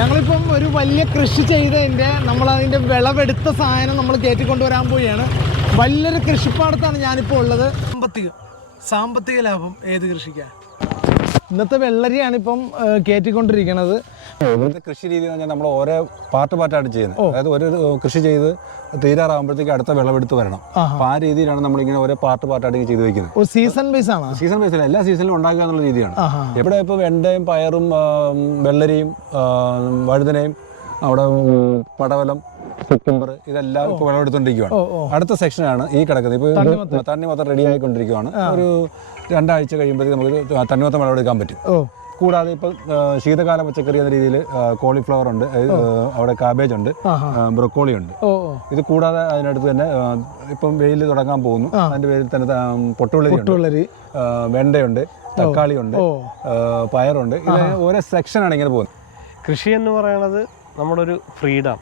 ഞങ്ങളിപ്പം ഒരു വലിയ കൃഷി ചെയ്തതിന്റെ നമ്മളതിന്റെ വിളവെടുത്ത സാധനം നമ്മൾ കയറ്റി കൊണ്ടുവരാൻ പോവുകയാണ്. വലിയൊരു കൃഷിപ്പാടത്താണ് ഞാനിപ്പോൾ ഉള്ളത്. സാമ്പത്തിക സാമ്പത്തിക ലാഭം ഏത് കൃഷിക്കാണ് ഇന്നത്തെ വെള്ളരിയാണ് ഇപ്പം ഏഹ്, കയറ്റിക്കൊണ്ടിരിക്കണത്. ഇവിടുത്തെ കൃഷി രീതി എന്ന് പറഞ്ഞാൽ നമ്മൾ ഓരോ പാർട്ട് പാർട്ടായിട്ട് ചെയ്യുന്നത്. അതായത് ഒരു കൃഷി ചെയ്ത് തീരാറാകുമ്പോഴത്തേക്ക് അടുത്ത വിളവെടുത്ത് വരണം. അപ്പൊ ആ രീതിയിലാണ് നമ്മൾ ഇങ്ങനെ ഓരോ പാർട്ട് പാർട്ടായിട്ട് ചെയ്തു വെക്കുന്നത്. സീസൺ ബേസ് ആണ്. സീസൺ ബേസിൽ എല്ലാ സീസണിലും ഉണ്ടാക്കുക എന്നുള്ള രീതിയാണ്. എവിടെ ഇവിടെ ഇപ്പോൾ വെണ്ടയും പയറും വെള്ളരിയും വഴുതനയും അവിടെ പടവലം കുക്കുംബർ ഇതെല്ലാം ഇപ്പോൾ വിളവെടുത്തോണ്ടിരിക്കുകയാണ് അടുത്ത സെക്ഷനാണ് ഈ കിടക്കുന്നത്. ഇപ്പോൾ തണ്ണിമത്തം റെഡി ആയിക്കൊണ്ടിരിക്കുകയാണ് ഒരു രണ്ടാഴ്ച കഴിയുമ്പോഴത്തേക്ക് നമുക്ക് തണ്ണിമത്തം വിളവെടുക്കാൻ പറ്റും. കൂടാതെ ഇപ്പൊ ശീതകാല പച്ചക്കറി എന്ന രീതിയിൽ കോളിഫ്ലവർ ഉണ്ട് അവിടെ കാബേജ് ഉണ്ട് ബ്രൊക്കോളി ഉണ്ട്. ഇത് കൂടാതെ അതിനടുത്ത് തന്നെ ഇപ്പം വെയിൽ തുടങ്ങാൻ പോകുന്നു. അതിന്റെ പേരിൽ തന്നെ പൊട്ടുള്ളരി വെണ്ടയുണ്ട് തക്കാളിയുണ്ട് പയറുണ്ട്. ഇത് ഓരോ സെക്ഷനാണ് ഇങ്ങനെ പോകുന്നത്. കൃഷി എന്ന് പറയുന്നത് നമ്മുടെ ഒരു ഫ്രീഡം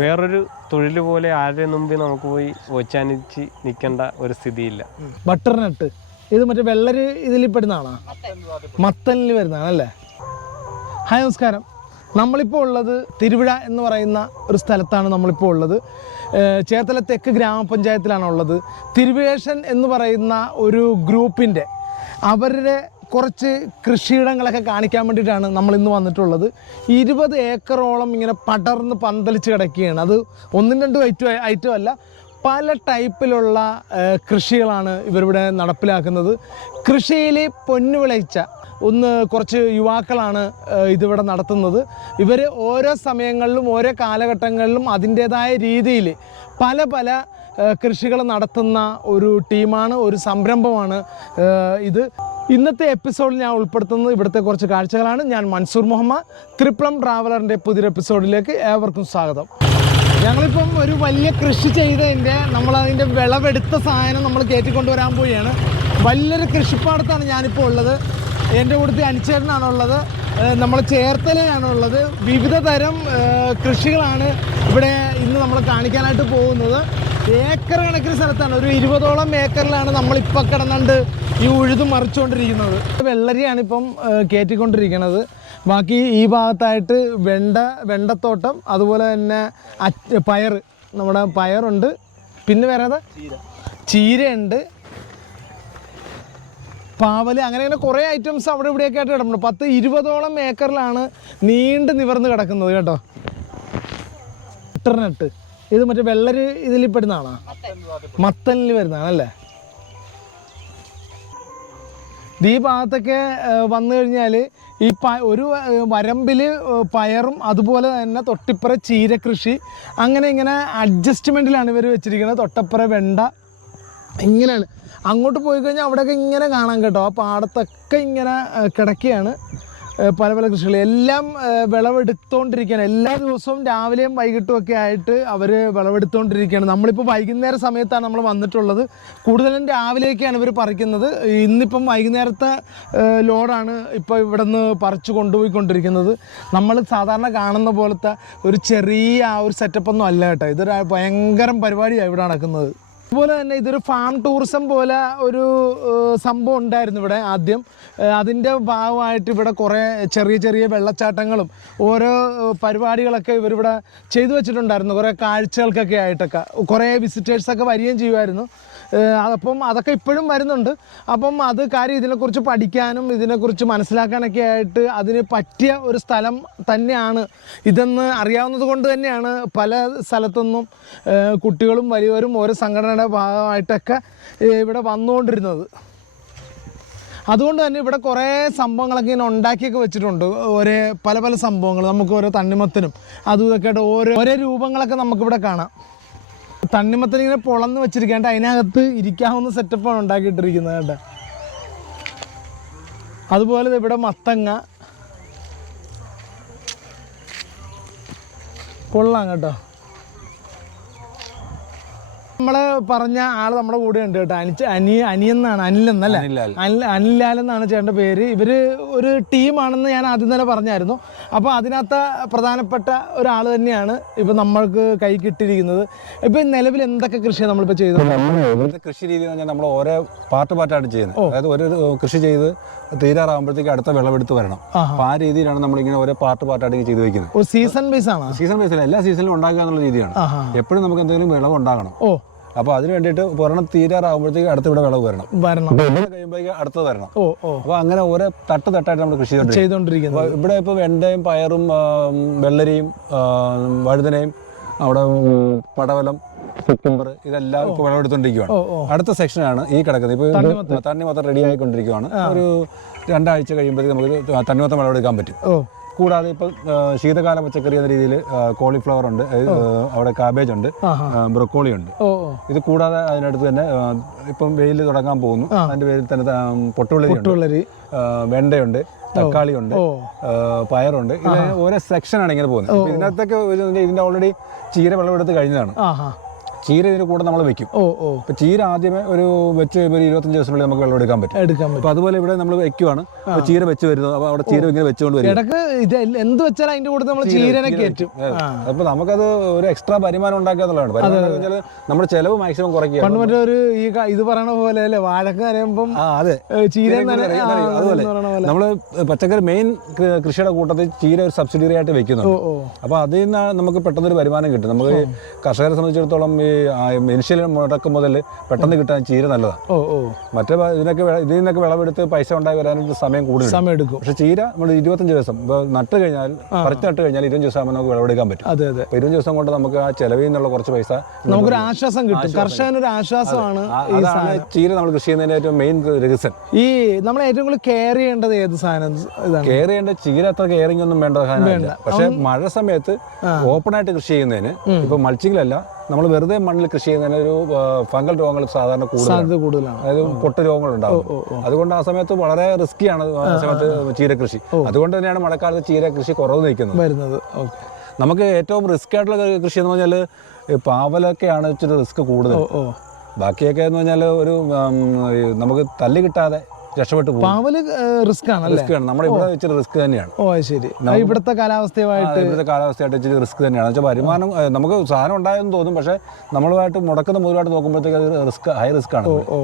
വേറൊരു തൊഴിൽ പോലെ ആരുടെ മുമ്പിൽ നമുക്ക് പോയി ഒച്ചാനിച്ച് നിൽക്കേണ്ട ഒരു സ്ഥിതിയില്ല. ബട്ടർ നട്ട് ഇത് മറ്റേ വെള്ളരി ഇതിൽ പെടുന്നതാണോ? മത്തനിൽ വരുന്നതാണ് അല്ലേ? ഹായ് നമസ്കാരം. നമ്മളിപ്പോൾ ഉള്ളത് തിരുവിഴ എന്ന് പറയുന്ന ഒരു സ്ഥലത്താണ് നമ്മളിപ്പോൾ ഉള്ളത്. ചേർത്തല തെക്ക് ഗ്രാമപഞ്ചായത്തിലാണ് ഉള്ളത്. തിരുവേഷൻ എന്ന് പറയുന്ന ഒരു ഗ്രൂപ്പിന്റെ അവരുടെ കുറച്ച് കൃഷിയിടങ്ങളൊക്കെ കാണിക്കാൻ വേണ്ടിയിട്ടാണ് നമ്മൾ ഇന്ന് വന്നിട്ടുള്ളത്. ഇരുപത് ഏക്കറോളം ഇങ്ങനെ പടർന്ന് പന്തലിച്ച് കിടക്കുകയാണ്. അത് ഒന്നും രണ്ടും ഐറ്റം ഐറ്റം അല്ല. പല ടൈപ്പിലുള്ള കൃഷികളാണ് ഇവരിവിടെ നടപ്പിലാക്കുന്നത്. കൃഷിയിൽ പൊന്നുവിളയിച്ച ഒന്ന് കുറച്ച് യുവാക്കളാണ് ഇതിവിടെ നടത്തുന്നത്. ഇവർ ഓരോ സമയങ്ങളിലും ഓരോ കാലഘട്ടങ്ങളിലും അതിന്റേതായ രീതിയിൽ പല പല കൃഷികൾ നടത്തുന്ന ഒരു ടീമാണ് ഒരു സംരംഭമാണ് ഇത്. ഇന്നത്തെ എപ്പിസോഡിൽ ഞാൻ ഉൾപ്പെടുത്തുന്നത് ഇവിടുത്തെ കുറച്ച് കാഴ്ചകളാണ്. ഞാൻ മൻസൂർ മുഹമ്മദ് ത്രിപ്ലം ട്രാവലറിന്റെ പുതിയൊരു എപ്പിസോഡിലേക്ക് ഏവർക്കും സ്വാഗതം. ഞങ്ങളിപ്പം ഒരു വലിയ കൃഷി ചെയ്തതിന്റെ നമ്മളതിന്റെ വിളവെടുത്ത സാധനം നമ്മൾ കയറ്റിക്കൊണ്ടുവരാൻ പോവുകയാണ്. വലിയൊരു കൃഷിപ്പാടത്താണ് ഞാനിപ്പോൾ ഉള്ളത്. എന്റെ കൂട്ടത്തിൽ അനിച്ചേട്ടനാണ് ഉള്ളത് നമ്മൾ ചേർത്തലയാണുള്ളത്. വിവിധ തരം കൃഷികളാണ് ഇവിടെ ഇന്ന് നമ്മൾ കാണിക്കാനായിട്ട് പോകുന്നത്. ഏക്കർ കണക്കിന് സ്ഥലത്താണ് ഒരു ഇരുപതോളം ഏക്കറിലാണ് നമ്മളിപ്പോൾ കിടന്നുകൊണ്ട് ഈ ഉഴുത് മറിച്ചുകൊണ്ടിരിക്കുന്നത്. വെള്ളരിയാണ് ഇപ്പം കയറ്റിക്കൊണ്ടിരിക്കുന്നത്. ബാക്കി ഈ ഭാഗത്തായിട്ട് വെണ്ട വെണ്ടത്തോട്ടം അതുപോലെ തന്നെ അറ്റ് പയർ നമ്മുടെ പയറുണ്ട്. പിന്നെ വേറെ ചീരയുണ്ട്. പാവൽ അങ്ങനെ അങ്ങനെ കുറേ ഐറ്റംസ് അവിടെ ഇവിടെയൊക്കെ ആയിട്ട് കിടപ്പുണ്ട്. പത്ത് ഇരുപതോളം ഏക്കറിലാണ് നീണ്ട് നിവർന്ന് കിടക്കുന്നത് കേട്ടോ. ഇട്ടർനെട്ട് ഇത് മറ്റേ വെള്ളരി ഇതിൽ പെടുന്നതാണോ? മത്തനിൽ വരുന്നതാണല്ലേ ഈ ഭാഗത്തൊക്കെ വന്നു കഴിഞ്ഞാൽ ഈ പ ഒരു വരമ്പിൽ പയറും അതുപോലെ തന്നെ തൊട്ടിപ്പുറ ചീര കൃഷി. അങ്ങനെ ഇങ്ങനെ അഡ്ജസ്റ്റ്മെന്റിലാണ് ഇവർ വെച്ചിരിക്കുന്നത്. തൊട്ടപ്പുറ വെണ്ട. ഇങ്ങനെയാണ്. അങ്ങോട്ട് പോയി കഴിഞ്ഞാൽ അവിടെയൊക്കെ ഇങ്ങനെ കാണാൻ കേട്ടോ. ആ പാടത്തൊക്കെ ഇങ്ങനെ കിടക്കുകയാണ് പല പല കൃഷികൾ എല്ലാം വിളവെടുത്തോണ്ടിരിക്കുകയാണ് എല്ലാ ദിവസവും രാവിലെയും വൈകിട്ടും ഒക്കെ ആയിട്ട് അവർ വിളവെടുത്തുകൊണ്ടിരിക്കുകയാണ് നമ്മളിപ്പോൾ വൈകുന്നേര സമയത്താണ് നമ്മൾ വന്നിട്ടുള്ളത്. കൂടുതലും രാവിലെയൊക്കെയാണ് ഇവർ പറിക്കുന്നത്. ഇന്നിപ്പം വൈകുന്നേരത്തെ ലോഡാണ് ഇപ്പോൾ ഇവിടെ നിന്ന് പറിച്ചു കൊണ്ടുപോയിക്കൊണ്ടിരിക്കുന്നത്. നമ്മൾ സാധാരണ കാണുന്ന പോലത്തെ ഒരു ചെറിയ ആ ഒരു സെറ്റപ്പ് ഒന്നും അല്ല കേട്ടോ. ഇതൊരു ഭയങ്കരം പരിപാടിയാണ് ഇവിടെ നടക്കുന്നത്. അതുപോലെ തന്നെ ഇതൊരു ഫാം ടൂറിസം പോലെ ഒരു സംഭവം ഉണ്ടായിരുന്നു ഇവിടെ ആദ്യം. അതിന്റെ ഭാഗമായിട്ട് ഇവിടെ കുറേ ചെറിയ ചെറിയ വെള്ളച്ചാട്ടങ്ങളും ഓരോ പരിപാടികളൊക്കെ ഇവരിവിടെ ചെയ്തു വെച്ചിട്ടുണ്ടായിരുന്നു. കുറേ കാഴ്ചകൾക്കൊക്കെ ആയിട്ടൊക്കെ. കുറേ വിസിറ്റേഴ്സൊക്കെ വരികയും ചെയ്യുമായിരുന്നു. അപ്പം അതൊക്കെ ഇപ്പോഴും വരുന്നുണ്ട്. അപ്പം അത് കാര്യം ഇതിനെക്കുറിച്ച് പഠിക്കാനും ഇതിനെക്കുറിച്ച് മനസ്സിലാക്കാനൊക്കെ ആയിട്ട് അതിന് പറ്റിയ ഒരു സ്ഥലം തന്നെയാണ്. ഇതെന്ന് അറിയാവുന്നത് കൊണ്ട് തന്നെയാണ് പല സ്ഥലത്തുനിന്നും കുട്ടികളും വലിയവരും ഓരോ സംഘടനയുടെ ഭാഗമായിട്ടൊക്കെ ഇവിടെ വന്നുകൊണ്ടിരുന്നത്. അതുകൊണ്ട് തന്നെ ഇവിടെ കുറേ സംഭവങ്ങളൊക്കെ ഇങ്ങനെ ഉണ്ടാക്കിയൊക്കെ വെച്ചിട്ടുണ്ട്. ഒരേ പല പല സംഭവങ്ങൾ നമുക്ക് ഓരോ തണ്ണിമത്തനും അതും ഇതൊക്കെ ആയിട്ട് ഓരോ ഓരോ രൂപങ്ങളൊക്കെ നമുക്കിവിടെ കാണാം. തണ്ണിമത്തൻ ഇങ്ങനെ പൊളന്ന് വെച്ചിരിക്കാണ്ട് അതിനകത്ത് ഇരിക്കാവുന്ന സെറ്റപ്പാണ് ഉണ്ടാക്കിയിട്ടിരിക്കുന്നത് കേട്ടോ. അതുപോലെ ഇവിടെ മത്തങ്ങ. കൊള്ളാം കേട്ടോ. നമ്മൾ പറഞ്ഞ ആൾ നമ്മുടെ കൂടെ ഉണ്ട് കേട്ടോ. അനിച്ച് അനി അനിയെന്നാണ് അനിലെന്നല്ലേ? അനിലാൽ. അനിൽ അനിലാൽ എന്നാണ് ചേട്ടന്റെ പേര്. ഇവർ ഒരു ടീമാണെന്ന് ഞാൻ ആദ്യം തന്നെ പറഞ്ഞായിരുന്നു. അപ്പോൾ അതിനകത്ത് പ്രധാനപ്പെട്ട ഒരാൾ തന്നെയാണ് ഇപ്പൊ നമ്മൾക്ക് കൈ കിട്ടിയിരിക്കുന്നത്. ഇപ്പൊ നിലവിൽ എന്തൊക്കെ കൃഷിയാണ് നമ്മളിപ്പോ ചെയ്തത്? ഇവിടുത്തെ കൃഷി രീതി എന്ന് പറഞ്ഞാൽ നമ്മൾ ഓരോ പാർട്ട് പാർട്ടായിട്ട് ചെയ്യുന്നത്. അതായത് ഒരു കൃഷി ചെയ്ത് തീരാറാകുമ്പോഴത്തേക്ക് അടുത്ത വിളവെടുത്ത് വരണം. അപ്പൊ ആ രീതിയിലാണ് നമ്മളിങ്ങനെ ഓരോ പാർട്ട് പാർട്ടായിട്ട് ചെയ്തു വെക്കുന്നത് സീസൺ ബേസ് ആണ്. സീസൺ ബേസിൽ എല്ലാ സീസണിലും ഉണ്ടാക്കുക എന്നുള്ള രീതിയാണ്. എപ്പോഴും നമുക്ക് എന്തെങ്കിലും വിളവ് ഉണ്ടാകണം. ഓ. അപ്പൊ അതിന് വേണ്ടിയിട്ട് ഒരെണ്ണം തീരാറാകുമ്പോഴത്തേക്ക് അടുത്ത ഇവിടെ വിളവ് വരണം. വരണം. കഴിയുമ്പോഴേക്ക് അടുത്തത് വരണം. അപ്പോൾ അങ്ങനെ ഓരോ തട്ട് തട്ടായിട്ട് നമ്മൾ കൃഷി ചെയ്തോണ്ടിരിക്കുന്നത് ഇവിടെ ഇപ്പൊ വെണ്ടയും പയറും വെള്ളരിയും വഴുതനയും അവിടെ പടവലം കുക്കുംബർ ഇതെല്ലാം ഇപ്പോൾ വിളവെടുത്തോണ്ടിരിക്കുകയാണ് അടുത്ത സെക്ഷനാണ് ഈ കിടക്കുന്നത്. ഇപ്പോൾ തണ്ണിമത്തം റെഡി ആയിക്കൊണ്ടിരിക്കുകയാണ് ഒരു രണ്ടാഴ്ച കഴിയുമ്പോഴത്തേക്ക് നമുക്ക് തണ്ണിമത്തം വിളവെടുക്കാൻ പറ്റും. കൂടാതെ ഇപ്പം ശീതകാല പച്ചക്കറി എന്ന രീതിയിൽ കോളിഫ്ലവർ ഉണ്ട്. അവിടെ കാബേജ് ഉണ്ട്. ബ്രൊക്കോളി ഉണ്ട്. ഇത് കൂടാതെ അതിനടുത്ത് തന്നെ ഇപ്പം വെയിൽ തുടങ്ങാൻ പോകുന്നു. അതിന്റെ പേരിൽ തന്നെ പൊട്ടുള്ളരി വെണ്ടയുണ്ട് തക്കാളി ഉണ്ട് പയറുണ്ട്. ഇത് ഓരോ സെക്ഷനാണ് ഇങ്ങനെ പോകുന്നത്. ഇതിനകത്തൊക്കെ ഇതിന്റെ ഓൾറെഡി ചീര വിളവെടുത്ത് കഴിഞ്ഞതാണ് ചീര ഇതിന് കൂടെ നമ്മൾ വെക്കും. ഓ ഓ. ഇപ്പൊ ചീര ആദ്യമേ ഒരു വെച്ച് ഒരു ഇരുപത്തഞ്ച് ദിവസത്തിനുള്ളിൽ നമുക്ക് വെള്ളം എടുക്കാൻ പറ്റും. എടുക്കാൻ പറ്റും. അപ്പൊ അതുപോലെ ഇവിടെ നമ്മൾ വെക്കുവാണ്. ചീര വെച്ച് വരുന്നത്. അപ്പൊ അവിടെ ചീര ഇങ്ങനെ വെച്ചുകൊണ്ട് വരും. ഇടയ്ക്ക് ഇത് എന്ത് വെച്ചാലും അതിന്റെ കൂടെ നമ്മൾ ചീരനെ കയറ്റും. അപ്പോൾ അപ്പൊ നമുക്കത് ഒരു എക്സ്ട്രാ വരുമാനം ഉണ്ടാക്കുക എന്നുള്ളതാണ്. വരുമാനം നമ്മുടെ ചെലവ് മാക്സിമം കുറയ്ക്കുക പണ്ട് മറ്റേ ഒരു ഈ ഇത് പറയണ പോലെ അല്ലേ വാഴക്ക നനയുമ്പം അതെ. ചീര അതുപോലെ. നമ്മൾ പച്ചക്കറി മെയിൻ കൃഷിയുടെ കൂട്ടത്തിൽ ചീര ഒരു സബ്സിഡിയറി ആയിട്ട് വെക്കുന്നുണ്ട്. അപ്പോൾ അതിൽ നിന്നാണ് നമുക്ക് പെട്ടെന്നൊരു വരുമാനം കിട്ടും നമുക്ക് കർഷകരെ സംബന്ധിച്ചിടത്തോളം ഈ ഇനിഷ്യൽ മുടക്കം മുതൽ പെട്ടെന്ന് കിട്ടാൻ ചീര നല്ലതാണ് ഓ ഓ. മറ്റേ ഇതിനൊക്കെ ഇതിൽ നിന്നൊക്കെ വിളവെടുത്ത് പൈസ ഉണ്ടായി വരാനായിട്ട് സമയം കൂടുതൽ സമയം എടുക്കും പക്ഷെ ചീര നമ്മൾ ഇരുപത്തഞ്ച് ദിവസം നട്ട് കഴിഞ്ഞാൽ പറിച്ച് നട്ട് കഴിഞ്ഞാൽ ഇരുപത് ദിവസം നമുക്ക് വിളവെടുക്കാൻ പറ്റും. അതെ അതെ. ഇരുപത് ദിവസം കൊണ്ട് നമുക്ക് ആ ചെലവിൽ നിന്നുള്ള കുറച്ച് പൈസ നമുക്കൊരു ആശ്വാസം കിട്ടും. കർഷകനൊരു ആശ്വാസമാണ് ചീര നമ്മൾ കൃഷി ചെയ്യുന്നതിന്റെ ഏറ്റവും മെയിൻ രഹസ്യം. ഈ നമ്മൾ ഏറ്റവും കൂടുതൽ കെയർ ചെയ്യേണ്ടത് ഏത് സാധനം? കെയർ ചെയ്യേണ്ട ചീര അത്ര കെയറിംഗ് ഒന്നും വേണ്ട സാധനമല്ല. പക്ഷെ മഴ സമയത്ത് ഓപ്പൺ ആയിട്ട് കൃഷി ചെയ്യുന്നതിന് ഇപ്പൊ മൾച്ചിങ്ങിലല്ല നമ്മൾ വെറുതെ മണ്ണിൽ കൃഷി ചെയ്യുന്നതിന് ഒരു ഫംഗൽ രോഗങ്ങൾ സാധാരണ കൂടുതൽ കൂടുതലാണ്. അതായത് പൊട്ട രോഗങ്ങൾ ഉണ്ടാവും അതുകൊണ്ട് ആ സമയത്ത് വളരെ റിസ്ക്കിയാണ് ആ സമയത്ത് ചീര കൃഷി അതുകൊണ്ട് തന്നെയാണ് മഴക്കാലത്ത് ചീര കൃഷി കുറവ് നിൽക്കുന്നത്. വരുന്നത്. ഓക്കെ. നമുക്ക് ഏറ്റവും റിസ്ക് ആയിട്ടുള്ള കൃഷി എന്ന് പറഞ്ഞാൽ പാവലൊക്കെയാണ് ഇച്ചിരി റിസ്ക് കൂടുതൽ. ബാക്കിയൊക്കെ എന്ന് പറഞ്ഞാൽ ഒരു നമുക്ക് തല്ല് കിട്ടാതെ രക്ഷപ്പെട്ടു പോകും. പാവൽ റിസ്ക് ആണല്ലേ റിസ്ക് ആണ് നമ്മുടെ ഇവിടെ ഇച്ചിരി റിസ്ക് തന്നെയാണ്. ഓ ശരി. ഇവിടുത്തെ കാലാവസ്ഥയുമായിട്ട് ഇവിടുത്തെ കാലാവസ്ഥയായിട്ട് ഇച്ചിരി റിസ്ക് തന്നെയാണ്. വെച്ചാൽ വരുമാനം നമുക്ക് സാധനം ഉണ്ടായെന്ന് തോന്നും. പക്ഷേ നമ്മളുമായിട്ട് മുടക്കുന്ന മുതലായിട്ട് നോക്കുമ്പോഴത്തേക്ക് അത് റിസ്ക് ഹൈ റിസ്ക് ആണ് ഓ.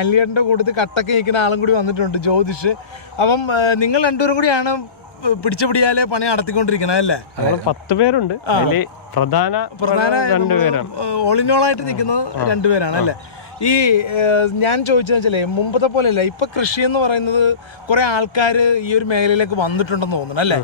അലിയന്റെ കൂട്ടത്തിൽ കട്ടക്ക് നിൽക്കുന്ന ആളും കൂടി വന്നിട്ടുണ്ട് ജ്യോതിഷ്. അപ്പം നിങ്ങൾ രണ്ടുപേരും കൂടിയാണ് പിടിച്ച പിടിയാലെ പണി നടത്തിക്കൊണ്ടിരിക്കണത് അല്ലേ? പത്ത് പേരുണ്ട്. പ്രധാന പ്രധാന രണ്ടുപേരാണ്. ഓളിനോളായിട്ട് നിൽക്കുന്നത് രണ്ടുപേരാണ് അല്ലേ? ഈ ഞാൻ ചോദിച്ചതെന്ന് വെച്ചാലേ മുമ്പത്തെ പോലെയല്ല. ഇപ്പൊ കൃഷി എന്ന് പറയുന്നത് കുറെ ആൾക്കാർ ഈ ഒരു മേഖലയിലേക്ക് വന്നിട്ടുണ്ടെന്ന് തോന്നുന്നു അല്ലേ?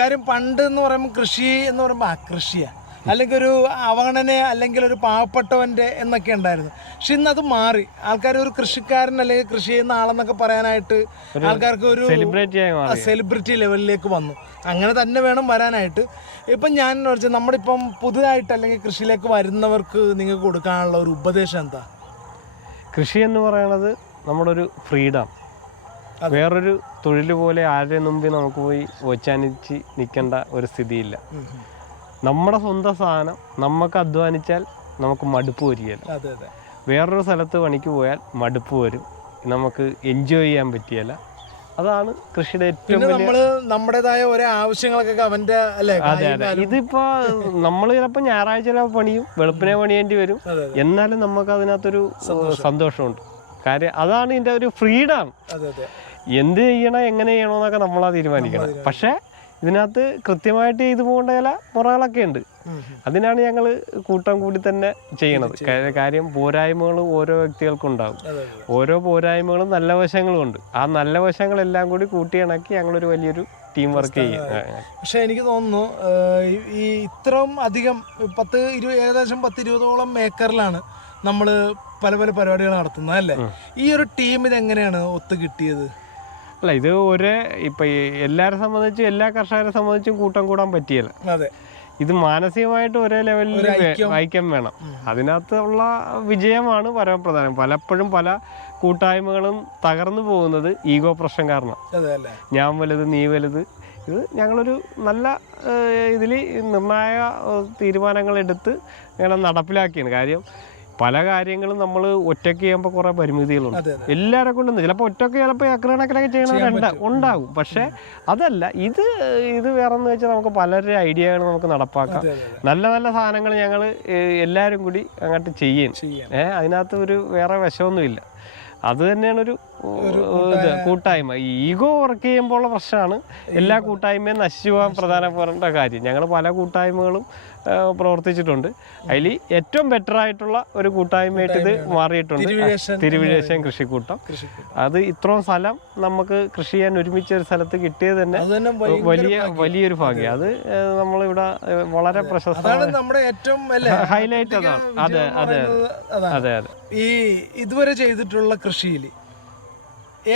കാര്യം പണ്ട് എന്ന് പറയുമ്പോൾ കൃഷി എന്ന് പറയുമ്പോൾ ആ കൃഷിയാ. അല്ലെങ്കിൽ ഒരു അവഗണന അല്ലെങ്കിൽ ഒരു പാവപ്പെട്ടവന്റെ എന്നൊക്കെ ഉണ്ടായിരുന്നു. പക്ഷെ ഇന്ന് അത് മാറി. ആൾക്കാർ ഒരു കൃഷിക്കാരൻ അല്ലെങ്കിൽ കൃഷി ചെയ്യുന്ന ആളെന്നൊക്കെ പറയാനായിട്ട് ആൾക്കാർക്ക് ഒരു സെലിബ്രേറ്റ് ലെവലിലേക്ക് വന്നു. അങ്ങനെ തന്നെ വേണം വരാനായിട്ട്. ഇപ്പം ഞാൻ വെച്ചാൽ നമ്മളിപ്പം പുതുതായിട്ട് അല്ലെങ്കിൽ കൃഷിയിലേക്ക് വരുന്നവർക്ക് നിങ്ങൾക്ക് കൊടുക്കാനുള്ള ഒരു ഉപദേശം എന്താ? കൃഷി എന്ന് പറയുന്നത് നമ്മുടെ ഒരു ഫ്രീഡം വേറൊരു തൊഴിൽ പോലെ ആരുടെ മുമ്പിൽ നമുക്ക് പോയി ഒച്ചാനിച്ച് നിൽക്കേണ്ട ഒരു സ്ഥിതിയില്ല. നമ്മുടെ സ്വന്തം സാധനം നമുക്ക് അധ്വാനിച്ചാൽ നമുക്ക് മടുപ്പ് വരികയില്ല. വേറൊരു സ്ഥലത്ത് പണിക്ക് പോയാൽ മടുപ്പ് വരും. നമുക്ക് എൻജോയ് ചെയ്യാൻ പറ്റിയല്ല. അതാണ് കൃഷിയുടെ ഏറ്റവും പിന്നെ നമ്മൾ നമ്മുടേതായ ഓരോ ആവശ്യങ്ങളൊക്കെ അവന്റെ അല്ലെ? അതെ അതെ. ഇതിപ്പോ നമ്മൾ ചിലപ്പോ ഞായറാഴ്ച പണിയും വെളുപ്പിനെ പണിയേണ്ടി വരും. എന്നാലും നമുക്ക് അതിനകത്തൊരു സന്തോഷമുണ്ട്. കാര്യം അതാണ് ഇതിന്റെ ഒരു ഫ്രീഡം. എന്ത് ചെയ്യണം എങ്ങനെ ചെയ്യണമെന്നൊക്കെ നമ്മളാ തീരുമാനിക്കണം പക്ഷേ ഇതിനകത്ത് കൃത്യമായിട്ട് ചെയ്തു പോകേണ്ട ചില മുറകളൊക്കെ ഉണ്ട്. അതിനാണ് ഞങ്ങൾ കൂട്ടം കൂടി തന്നെ ചെയ്യണത്. കാര്യം പോരായ്മകൾ ഓരോ വ്യക്തികൾക്കും ഉണ്ടാകും ഓരോ പോരായ്മകളും നല്ല വശങ്ങളും ഉണ്ട്. ആ നല്ല വശങ്ങളെല്ലാം കൂടി കൂട്ടിയിണക്കി ഞങ്ങളൊരു വലിയൊരു ടീം വർക്ക് ചെയ്യും. പക്ഷെ എനിക്ക് തോന്നുന്നു ഈ- ഈ ഇത്രയും അധികം പത്ത് ഇരു ഏകദേശം പത്ത് ഇരുപതോളം ഏക്കറിലാണ് നമ്മൾ പല പല പരിപാടികൾ നടത്തുന്നത് അല്ലേ? ഈ ഒരു ടീം ഇതെങ്ങനെയാണ് ഒത്തു കിട്ടിയത്? അല്ല ഇത് ഒരേ ഇപ്പൊ എല്ലാരെ സംബന്ധിച്ചും എല്ലാ കർഷകരെ സംബന്ധിച്ചും കൂട്ടം കൂടാൻ പറ്റിയല്ല. അതെ. ഇത് മാനസികമായിട്ട് ഒരേ ലെവലിൽ ഐക്യം. വേണം. അതിനകത്തുള്ള വിജയമാണ് പരമപ്രധാനം. പലപ്പോഴും പല കൂട്ടായ്മകളും തകർന്നു പോകുന്നത് ഈഗോ പ്രശ്നം കാരണം ഞാൻ വലുത് നീ വലുത് ഇത് ഞങ്ങളൊരു നല്ല ഇതിൽ നിർണായക തീരുമാനങ്ങൾ എടുത്ത് ഇങ്ങനെ നടപ്പിലാക്കിയാണ് കാര്യം പല കാര്യങ്ങളും നമ്മൾ ഒറ്റയ്ക്ക് ചെയ്യുമ്പോൾ കുറേ പരിമിതികളുണ്ട്. എല്ലാവരെ കൊണ്ടും ചിലപ്പോൾ ഒറ്റയ്ക്ക് ചിലപ്പോൾ അക്രണക്കിലൊക്കെ കണക്കിനൊക്കെ ചെയ്യണവരുണ്ട് ഉണ്ടാകും പക്ഷേ അതല്ല ഇത് ഇത് വേറെന്ന് വെച്ചാൽ നമുക്ക് പലരുടെ ഐഡിയകൾ നമുക്ക് നടപ്പാക്കാം. നല്ല നല്ല സാധനങ്ങൾ ഞങ്ങൾ എല്ലാവരും കൂടി അങ്ങോട്ട് ചെയ്യും. ഏഹ് അതിനകത്ത് ഒരു വേറെ വശമൊന്നുമില്ല. അത് തന്നെയാണ് ഒരു കൂട്ടായ്മ. ഈഗോ വർക്ക് ചെയ്യുമ്പോൾ ഉള്ള പ്രശ്നമാണ്. എല്ലാ കൂട്ടായ്മയും നശിച്ചു പോകാൻ പ്രധാനപ്പെട്ട കാര്യം. ഞങ്ങൾ പല കൂട്ടായ്മകളും പ്രവർത്തിച്ചിട്ടുണ്ട്. അതിൽ ഏറ്റവും ബെറ്റർ ആയിട്ടുള്ള ഒരു കൂട്ടായ്മയായിട്ട് ഇത് മാറിയിട്ടുണ്ട്. തിരുവിഴേശൻ കൃഷിക്കൂട്ടം. അത് ഇത്രയും സ്ഥലം നമുക്ക് കൃഷി ചെയ്യാൻ ഒരുമിച്ച് ഒരു സ്ഥലത്ത് കിട്ടിയത് തന്നെ വലിയ. വലിയൊരു ഭാഗ്യം. അത് നമ്മൾ നമ്മളിവിടെ വളരെ പ്രശസ്ത അതാണ് നമ്മുടെ ഏറ്റവും അല്ലേ? ഹൈലൈറ്റ് അതാണ്. അതെ അതെ അതെ അതെ. ഈ ഇതുവരെ ചെയ്തിട്ടുള്ള കൃഷിയിൽ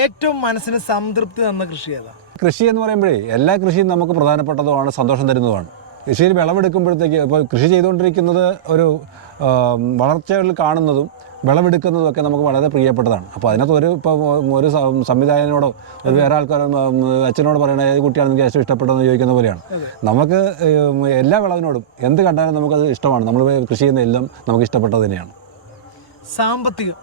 ഏറ്റവും മനസ്സിന് സംതൃപ്തി തന്ന കൃഷി ഏതാ? കൃഷി എന്ന് പറയുമ്പോഴേ എല്ലാ കൃഷിയും നമുക്ക് പ്രധാനപ്പെട്ടതുമാണ് സന്തോഷം തരുന്നതുമാണ്. കൃഷിയിൽ വിളവെടുക്കുമ്പോഴത്തേക്ക് ഇപ്പോൾ കൃഷി ചെയ്തുകൊണ്ടിരിക്കുന്നത് ഒരു വളർച്ചകളിൽ വളർച്ചകൾ കാണുന്നതും വിളവെടുക്കുന്നതും ഒക്കെ നമുക്ക് വളരെ പ്രിയപ്പെട്ടതാണ്. അപ്പോൾ അതിനകത്ത് ഒരു ഇപ്പോൾ ഒരു സംവിധായകനോടോ ഒരു വേറെ ആൾക്കാരോ അച്ഛനോട് പറയണ ഏത് കുട്ടിയാണ് എനിക്ക് ഏറ്റവും ഇഷ്ടപ്പെട്ടതെന്ന് ചോദിക്കുന്ന പോലെയാണ്. നമുക്ക് എല്ലാ വിളവിനോടും എന്ത് കണ്ടാലും നമുക്കത് ഇഷ്ടമാണ്. നമ്മൾ കൃഷി ചെയ്യുന്ന എല്ലാം നമുക്ക് ഇഷ്ടപ്പെട്ടത് തന്നെയാണ്. സാമ്പത്തികം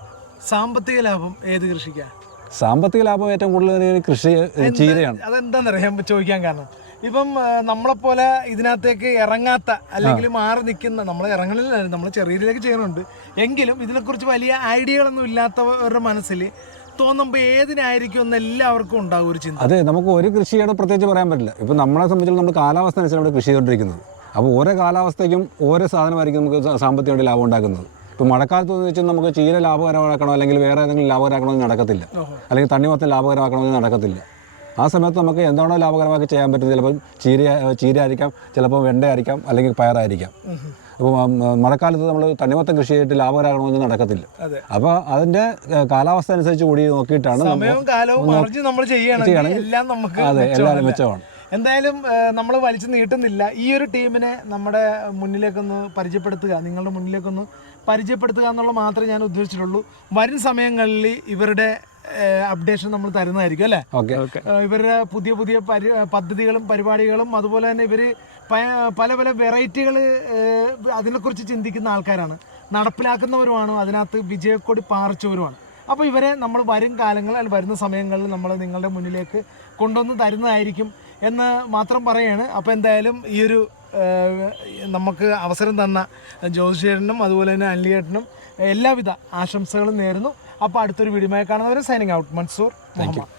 സാമ്പത്തിക ലാഭം ഏത് കൃഷിക്കാണ് സാമ്പത്തിക ലാഭം ഏറ്റവും കൂടുതൽ കൃഷി ചീരയാണ്. അതെന്താണെന്നറിയാൻ ചോദിക്കാൻ കാരണം. ഇപ്പം നമ്മളെ നമ്മളെപ്പോലെ ഇതിനകത്തേക്ക് ഇറങ്ങാത്ത അല്ലെങ്കിൽ മാറി നിൽക്കുന്ന നമ്മൾ ഇറങ്ങണില്ല നമ്മൾ ചെറിയ രീതിയിലേക്ക് ചെയ്യുന്നുണ്ട് എങ്കിലും ഇതിനെക്കുറിച്ച് വലിയ ഐഡിയകളൊന്നും ഇല്ലാത്തവരുടെ മനസ്സിൽ തോന്നുമ്പോൾ ഏതിനായിരിക്കും എന്ന് എല്ലാവർക്കും ഉണ്ടാകും ഒരു ചിന്ത. അതെ നമുക്ക് ഒരു കൃഷിയാണ് പ്രത്യേകിച്ച് പറയാൻ പറ്റില്ല. ഇപ്പം നമ്മളെ സംബന്ധിച്ചിടത്തോളം നമ്മൾ കാലാവസ്ഥ അനുസരിച്ചാണ് നമ്മൾ കൃഷി ചെയ്തുകൊണ്ടിരിക്കുന്നത് അപ്പോൾ ഓരോ കാലാവസ്ഥയ്ക്കും ഓരോ സാധനമായിരിക്കും നമുക്ക് സാമ്പത്തികമായിട്ട് ലാഭം ഉണ്ടാക്കുന്നത്. ഇപ്പോൾ മഴക്കാലത്ത് എന്ന് വെച്ചാൽ നമുക്ക് ചീര ലാഭകരമാക്കണോ അല്ലെങ്കിൽ വേറെ ഏതെങ്കിലും ലാഭകരമാക്കണമെന്ന് നടക്കത്തില്ല. അല്ലെങ്കിൽ തണ്ണിമത്തം ലാഭകരമാക്കണമെന്ന് നടക്കത്തില്ല. ആ സമയത്ത് നമുക്ക് എന്താണോ ലാഭകരമാക്കി ചെയ്യാൻ പറ്റും ചിലപ്പോൾ ചീര ചീര ആയിരിക്കാം ചിലപ്പോൾ വെണ്ടയായിരിക്കാം അല്ലെങ്കിൽ പയറായിരിക്കാം. അപ്പോൾ മഴക്കാലത്ത് നമ്മൾ തണ്ണിമത്തം കൃഷി ചെയ്തിട്ട് ലാഭകരമാകണമെന്ന് നടക്കത്തില്ല. അതെ. അപ്പോൾ അതിന്റെ കാലാവസ്ഥ അനുസരിച്ച് കൂടി നോക്കിയിട്ടാണ് നമ്മൾ ചെയ്യുകയാണെങ്കിൽ എല്ലാം അതെ മെച്ചമാണ്. എല്ലാവരും മെച്ചമാണ്. എന്തായാലും നമ്മൾ വലിച്ചു നീട്ടുന്നില്ല. ഈ ഒരു ടീമിനെ നമ്മുടെ മുന്നിലേക്കൊന്ന് പരിചയപ്പെടുത്തുക നിങ്ങളുടെ മുന്നിലേക്കൊന്ന് പരിചയപ്പെടുത്തുക എന്നുള്ള മാത്രമേ ഞാൻ ഉദ്ദേശിച്ചിട്ടുള്ളൂ. വരും സമയങ്ങളിൽ ഇവരുടെ അപ്ഡേഷൻ നമ്മൾ തരുന്നതായിരിക്കും അല്ലേ? ഇവരുടെ പുതിയ പുതിയ പരി പദ്ധതികളും പരിപാടികളും അതുപോലെ തന്നെ ഇവർ പല പല വെറൈറ്റികൾ അതിനെക്കുറിച്ച് ചിന്തിക്കുന്ന ആൾക്കാരാണ്. നടപ്പിലാക്കുന്നവരുമാണ് അതിനകത്ത് വിജയക്കൊടി പാറിച്ചവരുമാണ്. അപ്പോൾ ഇവരെ നമ്മൾ വരും കാലങ്ങളിൽ അല്ലെങ്കിൽ വരുന്ന സമയങ്ങളിൽ നമ്മൾ നിങ്ങളുടെ മുന്നിലേക്ക് കൊണ്ടുവന്ന് തരുന്നതായിരിക്കും എന്ന് മാത്രം പറയുകയാണ് അപ്പോൾ എന്തായാലും ഈ ഒരു നമുക്ക് അവസരം തന്ന ജ്യോതിഷേട്ടനും അതുപോലെ തന്നെ അനിലേട്ടനും എല്ലാവിധ ആശംസകളും നേരുന്നു. അപ്പോൾ അടുത്തൊരു വീഡിയോമായി കാണുന്നവരെ സൈനിങ് ഔട്ട് മൻസൂർ മുഹമ്മദ്.